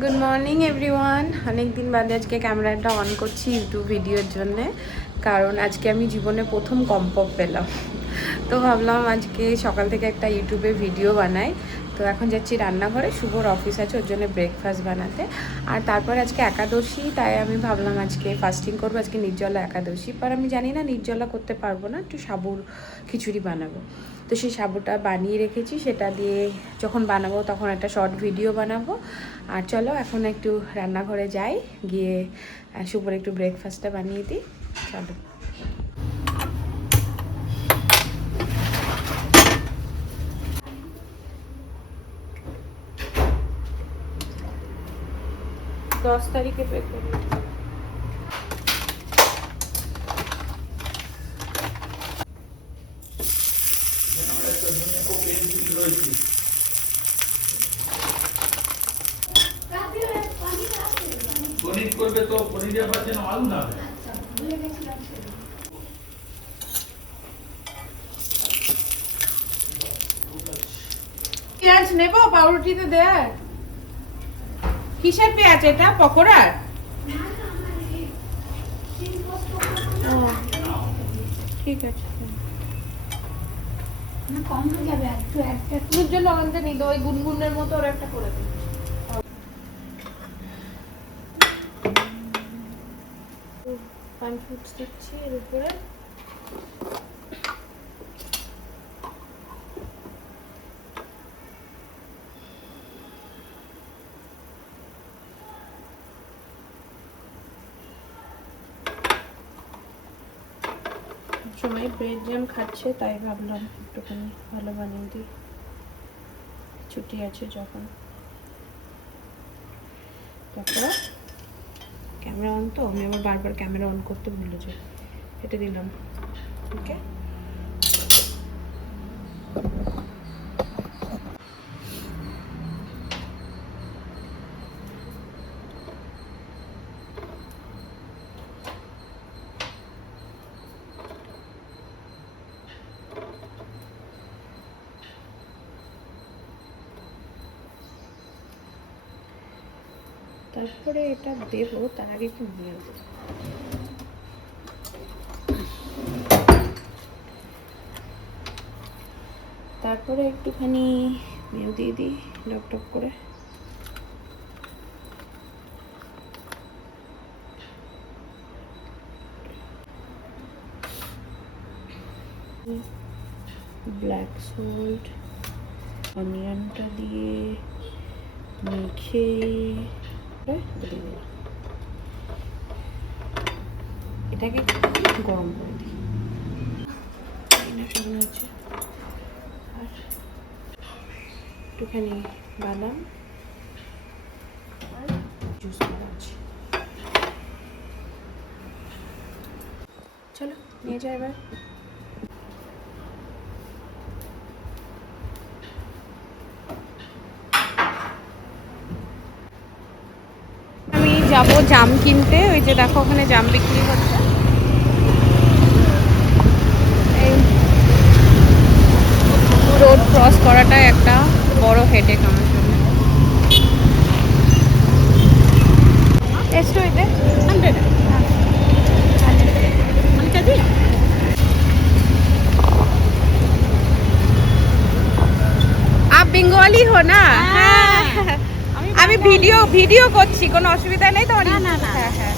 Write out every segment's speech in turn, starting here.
Good morning everyone. অনেক দিন বাদে আজকে ক্যামেরাটা অন করছি ইউটিউব ভিডিওর জন্যে, কারণ আজকে আমি জীবনে প্রথম কম্পপ পেলাম। তো ভাবলাম আজকে সকাল থেকে একটা ইউটিউবে ভিডিও বানাই। তো এখন যাচ্ছি রান্নাঘরে, শুভর অফিস আছে ওর জন্য ব্রেকফাস্ট বানাতে। আর তারপর আজকে একাদশী, তাই আমি ভাবলাম আজকে ফাস্টিং করবো, আজকে নির্জলা একাদশী। পর আমি জানি না নির্জলা করতে পারবো না, একটু সাবুর খিচুড়ি বানাবো। তো সেই সাবুটা বানিয়ে রেখেছি, সেটা দিয়ে যখন বানাবো তখন একটা শর্ট ভিডিও বানাবো। আর চলো এখন একটু রান্নাঘরে যাই, গিয়ে শুভর একটু ব্রেকফাস্টটা বানিয়ে দিই। চলো। দশ তারিখে পে করবো। পনির করবে তো পনির আবার যেন আলু না হয়। পেঁয়াজ নেবো পাউরুটিতে দেয়ার? কিসের পেঁয়াজ এটা, পকোড়ার? ঠিক আছে, কম হয়ে যাবে একটু একটা ওর জন্য আমাদের নিই, ওই গুনগুনের মতো ওর একটা করে দিই। পান ফ্রুটস দিচ্ছি এর উপরে। সবাই ব্রেড জ্যাম খাচ্ছে, তাই ভাবলাম একটুখানি ভালো বানিয়ে দিই, ছুটি আছে যখন। তারপর ক্যামেরা অন, তো আমি আবার বারবার ক্যামেরা অন করতে ভুলে যাই। এটা দিলাম, ওকে। তারপরে এটা দেবো, তার আগে একটু নিয়ে দেবো। তারপরে একটুখানি মেয় দিয়ে দিই ডক ডক করে। ব্ল্যাক সল্ট, অনিয়নটা দিয়ে মেখে এটাকে গরম করে দিই। কেমন হচ্ছে? আর একটুখানি বাদাম আর জুস করা আছে। চলো নিয়ে যাই এবার। আমি যাবো জাম কিনতে, ওই যে দেখো ওখানে জাম বিক্রি হচ্ছে। এই রোড ক্রস করাটা একটা বড় হেডেক আমার জন্য। ಎಷ್ಟು ಇದೆ? 100। आप बेंगली हो ना? আমি ভিডিও করছি, কোনো অসুবিধা নেই তো? না না না, হ্যাঁ হ্যাঁ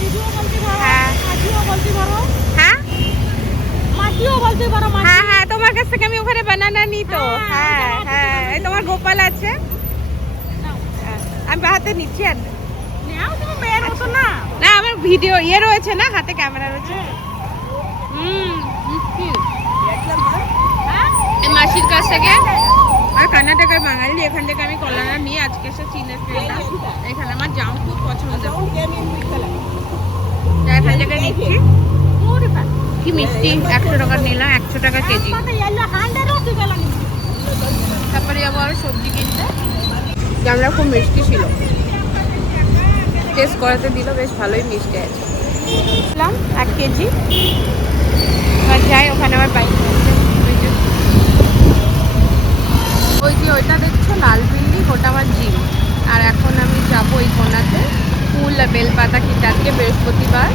ভিডিও বলতে পারো, হ্যাঁ মাটিও বলতে পারো, হ্যাঁ মাটিও বলতে পারো। হ্যাঁ হ্যাঁ, তোমার কাছ থেকে আমি ওখানে বানানা নিই তো। হ্যাঁ হ্যাঁ, এই তোমার গোপাল আছে, আমি হাতে নিচ্ছি। আর নাও, তুমি মেয়ের মতো না। না, আমার ভিডিও ইয়ে রয়েছে না, হাতে ক্যামেরা রয়েছে। এই মাসির কাছ থেকে, আর কর্ণাটকের বাঙালি, এখান থেকে আমি কলানা নিয়ে আজকে এসে চিনে ফেললাম। এখানে আমার জাম খুব পছন্দ, এখান থেকে নিচ্ছি। কি মিষ্টি, 100 টাকা নিলাম, 100 টাকা কেজি। তারপরে যাবো আরো সবজি কিনতে। জামটা খুব মিষ্টি ছিল, টেস্ট করাতে দিল, বেশ ভালোই মিষ্টি আছে। 1 কেজি। এবার যাই, ওখানে আমার বাইক ওই যে ওইটা দেখছো লাল বিল্ডিং, ওটা আমার জিম। আর এখন ওই কোনাতে ফুল আর বেলপাতা কিনতে। আজকে বৃহস্পতিবার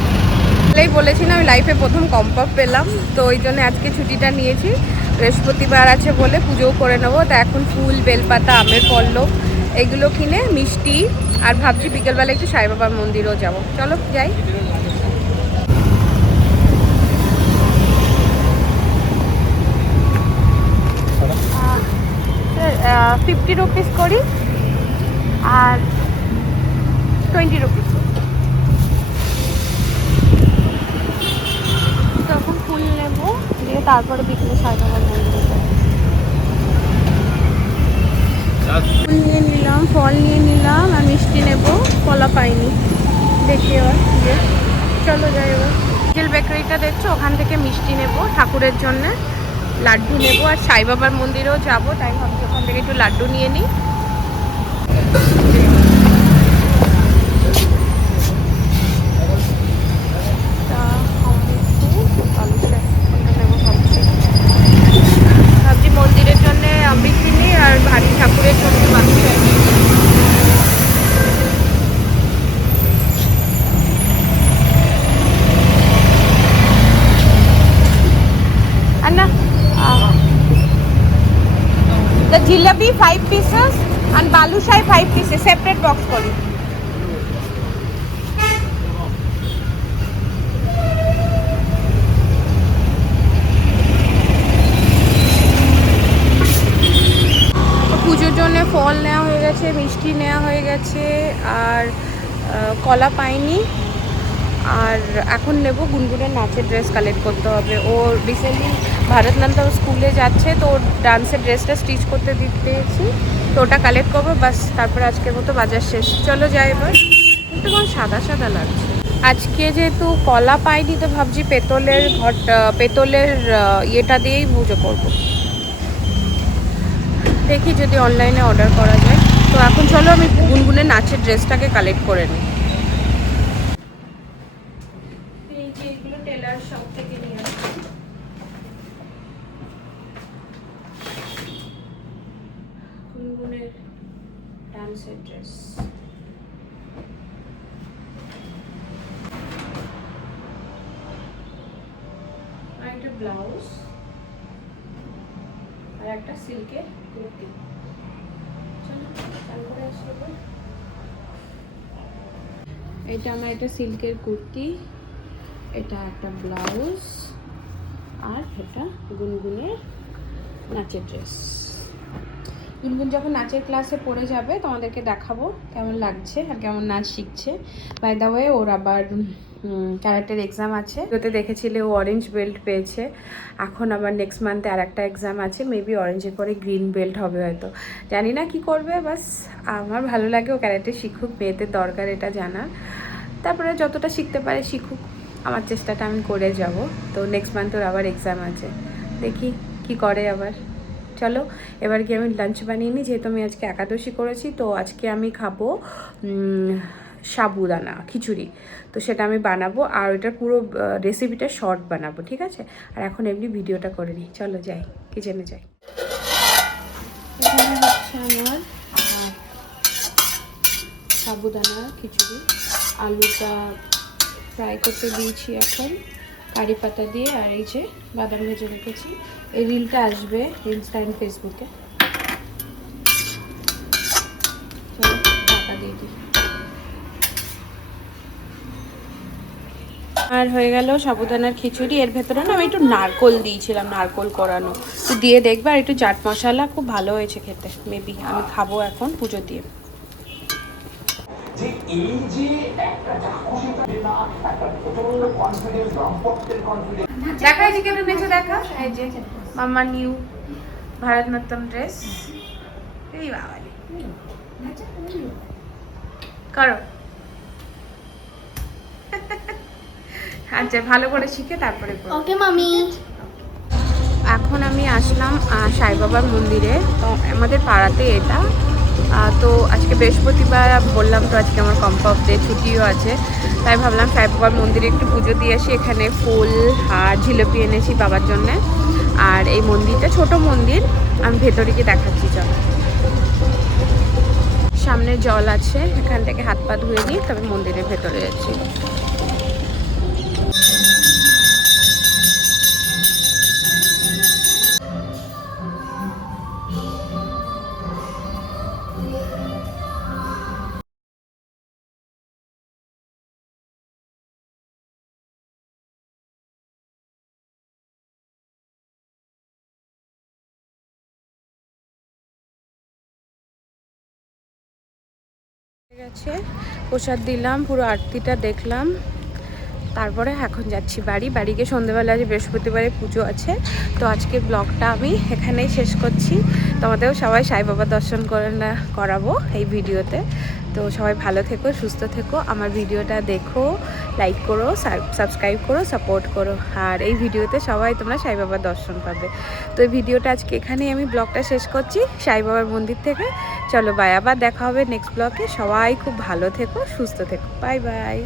বলেছি না, আমি লাইফে প্রথম কম্পপ পেলাম, তো ওই জন্য আজকে ছুটিটা নিয়েছি। বৃহস্পতিবার আছে বলে পুজোও করে নেবো। তা এখন ফুল, বেলপাতা, আমের পল্লব এগুলো কিনে মিষ্টি, আর ভাবছি বিকেলবেলা একটু সাই বাবার মন্দিরও যাব। চলো যাই। 50 রুপিস করি আর 20 রুপিস। তখন ফুল নেব, দিয়ে তারপরে বিকেলে সাই বাবার মন্দিরে যাবো। ফুল নিয়ে নিলাম, ফল নিয়ে নিলাম, আর মিষ্টি নেব। কলা পাইনি, দেখি এবার যে চলো যাই। এবার জেল বেকারিটা দেখছো, ওখান থেকে মিষ্টি নেব ঠাকুরের জন্য, লাড্ডু নেব, আর সাই বাবার মন্দিরেও যাবো, তাই ভাবছি ওখান থেকে একটু লাড্ডু নিয়ে নিই। ভাবছি মন্দিরের জন্য মিষ্টি নিই, আর ভারী ঠাকুরের জন্য বাকি Anna, the jalebi 5 pieces and balushai 5 pieces, separate box kori. পুজোর জন্য ফল নেওয়া হয়ে গেছে, মিষ্টি নেওয়া হয়ে গেছে, আর কলা পাইনি। আর এখন নেব গুনগুনের নাচের ড্রেস কালেক্ট করতে হবে। ও রিসেন্টলি ভারতনাট্যম স্কুলে যাচ্ছে, তো ওর ডান্সের ড্রেসটা স্টিচ করতে দিতেছি, তো ওটা কালেক্ট করবো। বাস তারপরে আজকের মতো বাজার শেষ। চলো যাই এবার। কিন্তু কোনো সাদা সাদা লাগছে আজকে, যেহেতু কলা পাইনি, তো ভাবছি পেতলের ইয়েটা দিয়েই পুজো করবো। দেখি যদি অনলাইনে অর্ডার করা যায়। তো এখন চলো আমি গুনগুনের নাচের ড্রেসটাকে কালেক্ট করে নিই। এগুলো টেলার শপ থেকে নিয়ে আসছি। গুনগুনের ডান্সের ড্রেস, আর একটা ব্লাউজ, আর একটা সিল্কের কুর্তি। এটা আমার একটা সিল্কের কুর্তি, এটা একটা ব্লাউজ, আর এটা গুনগুনের নাচের ড্রেস। গুনগুন যখন নাচের ক্লাসে পড়ে যাবে তোমাদেরকে দেখাবো কেমন লাগছে আর কেমন নাচ শিখছে। বাই দ্য ওয়ে, ওর আবার ক্যারাটের এক্সাম আছে। ওতে দেখেছিলে ও অরেঞ্জ বেল্ট পেয়েছে। এখন আবার নেক্সট মান্থে আর একটা এক্সাম আছে, মেবি অরেঞ্জের পরে গ্রিন বেল্ট হবে হয়তো, জানি না কি করবে। বাস আমার ভালো লাগে ও ক্যারাটে শিখুক, মেয়েদের দরকার এটা জানা। তারপরে যতটা শিখতে পারে শিখুক, আমার চেষ্টাটা আমি করে যাব। তো নেক্সট মান্থ ওর আবার এক্সাম আছে, দেখি কি করে আবার। চলো এবার কি আমি লাঞ্চ বানিয়ে নিই, যেহেতু আমি আজকে একাদশী করেছি। তো আজকে আমি খাবো সাবুদানা খিচুড়ি, তো সেটা আমি বানাবো, আর ওইটার পুরো রেসিপিটা শর্ট বানাবো, ঠিক আছে। আর এখন এমনি ভিডিওটা করে নিই, চলো যাই কিচেনে যাই। এখানে হচ্ছে আমার সাবুদানা খিচুড়ি, আলুটা ফ্রাই করতে দিয়েছি এখন কারি পাতা দিয়ে, আর এই যে বাদাম ভেজে রেখেছি। এই রিলটা আসবে ইনস্টা এন্ড ফেসবুকে, চলো ঢাকা দিয়ে দিই। আর হয়ে গেল সাবুদানার খিচুড়ি। এর ভেতরে না আমি একটু নারকোল দিয়েছিলাম, নারকোল কোরানো, তো দিয়ে দেখবে। আর একটু চাট মশলা, খুব ভালো হয়েছে খেতে। মেবি আমি খাবো এখন পুজো দিয়ে। দেখা এই যে কেন নেচে দেখা, এই যে মাম্মা নিউ ভারতনাট্যম ড্রেস। এই বাবা করো। আচ্ছা ভালো করে শিখে তারপরে ওকে মামি। এখন আমি আসলাম সাই বাবার মন্দিরে, তো আমাদের পাড়াতে এটা। তো আজকে বৃহস্পতিবার বললাম, তো আজকে আমার কম্পাপ ডে, ছুটিও আছে, তাই ভাবলাম সাই বাবার মন্দিরে একটু পুজো দিয়ে আসি। এখানে ফুল আর জিলিপি এনেছি বাবার জন্যে। আর এই মন্দিরটা ছোট মন্দির, আমি ভেতরে গিয়ে দেখাচ্ছি। চলো সামনে জল আছে, এখান থেকে হাত পা ধুয়ে নিয়ে তবে মন্দিরের ভেতরে যাচ্ছি। ঠিক আছে, প্রসাদ দিলাম, পুরো আরতিটা দেখলাম, তারপরে এখন যাচ্ছি বাড়ি গিয়ে সন্ধ্যেবেলা যে বৃহস্পতিবারে পুজো আছে। তো আজকে ব্লগটা আমি এখানেই শেষ করছি। তোমাদেরও সবাই সাই বাবা দর্শন করাবো এই ভিডিওতে। তো সবাই ভালো থেকো, সুস্থ থেকো, আমার ভিডিওটা দেখো, লাইক করো, সাবস্ক্রাইব করো, সাপোর্ট করো। আর এই ভিডিওতে সবাই তোমরা সাই বাবার দর্শন পাবে। তো এই ভিডিওটা আজকে এখানেই আমি ব্লগটা শেষ করছি সাই বাবার মন্দির থেকে। চলো বাই, আবার দেখা হবে নেক্সট ব্লগে। সবাই খুব ভালো থেকো, সুস্থ থেকো, বাই বাই।